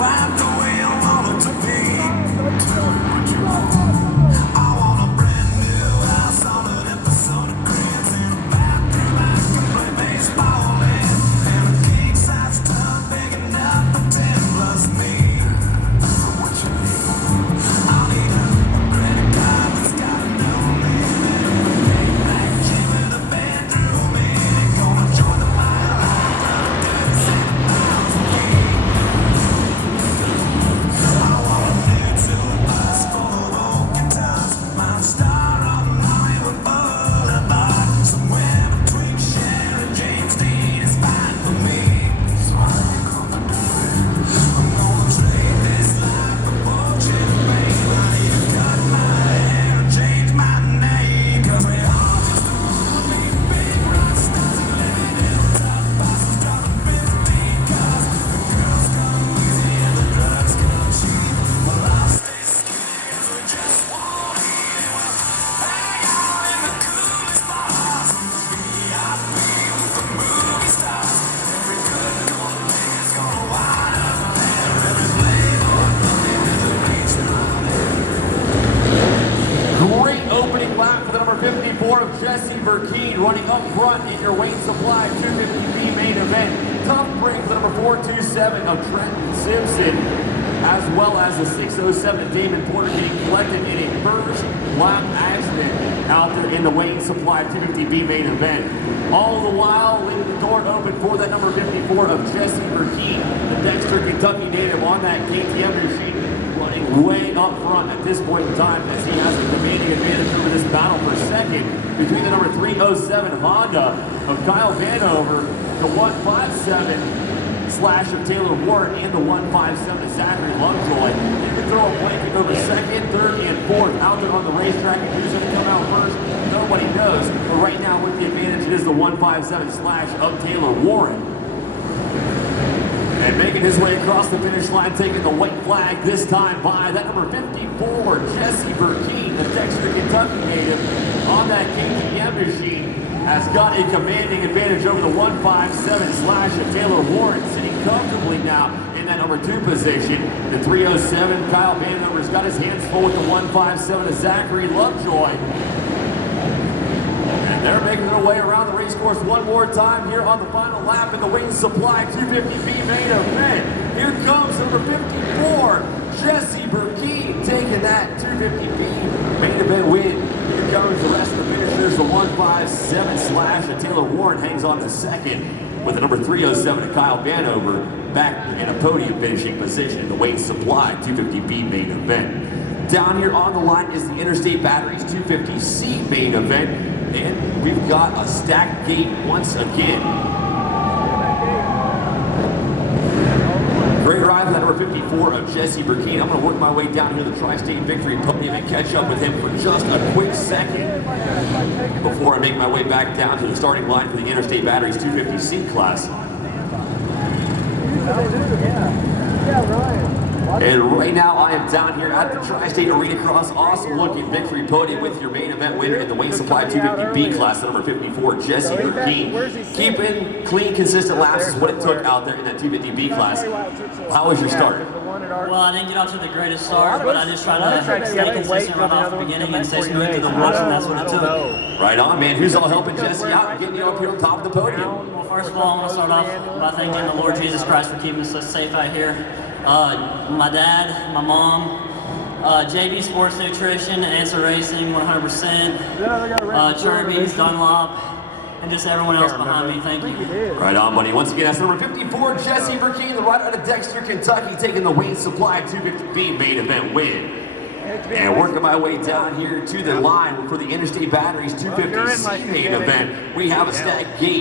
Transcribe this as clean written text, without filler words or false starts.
climbed the way I wanted to be. I want a brand new house on an episode of Grants and a bathroom I can play baseball in, and a king size tub big enough for 10 plus me. So what you need? I'll need a credit card that's got no limit, and a big black gym with a bedroom in it. Gonna join the wildlife club, doing 7,000 feet. I want a new tour bus full of old guitars, my star on Hollywood Boulevard. Somewhere between Cher and James Dean is fine for me. So I ain't gonna do it. I'm gonna trade this life for fortune, babe. I need to cut my hair and change my name, 'cause we all just wanna be big rock stars and living in tough bosses, driving 15 cars. The girls come easy and the drugs come cheap. Well, I'll stay skinny 'cause we just won't eat, and we'll hang out in the coolest bars in the VIP with the movie stars. Every good gold digger's gonna wind up there. Every playboy bunny with a beach on it. Great opening lap for the number 54 of Jesse Burkeen, running up front in your Wayne Supply 250B main event. Tough break for the number 427 of Trenton Simpson, as well as the 607 of Damon Porter being collected in a first lap accident out there in the Wayne Supply 250B main event. All the while, leaving the door open for that number 54 of Jesse Burkeen, the Dexter, Kentucky native on that KTM machine, running way up front at this point in time, as he has a commanding advantage over this battle for second between the number 307 Honda of Kyle Vanover, the 157 slash of Taylor Ward, and the 157 of Zachary Lovejoy. They can throw a blanket over second, third, and fourth out there on the racetrack, and who's going to come out first, nobody knows. But right now, with the advantage, it is the 157 slash of Taylor Warren. And making his way across the finish line, taking the white flag this time by that number 54, Jesse Burkeen, the Dexter, Kentucky native on that KTM machine, has got a commanding advantage over the 157 slash of Taylor Warren, sitting comfortably now in that number 2 position. The 307, Kyle Vanover's got his hands full with the 157 of Zachary Lovejoy. And they're making their way around the race course one more time here on the final lap in the Wayne Supply 250B main event. Here comes number 54, Jesse Burkeen, taking that 250B main event win. Here comes the rest of the finishers. The 157 slash of Taylor Warren hangs on to second, with the number 307 of Kyle Vanover back in a podium finishing position in the Wayne Supply 250B main event. Down here on the line is the Interstate Batteries 250C main event, and we've got a stacked gate once again. Great ride for that number 54 of Jesse Burkeen. I'm going to work my way down here to the Tri-State Victory podium and catch up with him for just a quick second before I make my way back down to the starting line for the Interstate Batteries 250C class. And right now I am down here at the Tri-State Arenacross awesome looking victory podium with your main event winner in the Wayne Supply 250B class, number 54, Jesse Burkeen. Keeping clean, consistent laps is what it took out there in that 250B class. How was your start? Well, I didn't get off to the greatest start, but I just tried to stay consistent right off the beginning and stay smooth through the woods, and that's what it took. Right on, man. Who's all helping Jesse out and getting you up here on top of the podium? Well, first of all, I want to start off by thanking the Lord Jesus Christ for keeping us so safe out here. My dad, my mom, JB Sports Nutrition, Answer Racing, 100%, Chirby's, Dunlop, and just everyone else behind me. Thank you. Right on, buddy. Once again, that's number 54, Jesse Burkeen, the rider out of Dexter, Kentucky, taking the Wayne Supply 250B main event win. And working my way down here to the line for the Interstate Batteries 250C main event, we have a stacked gate.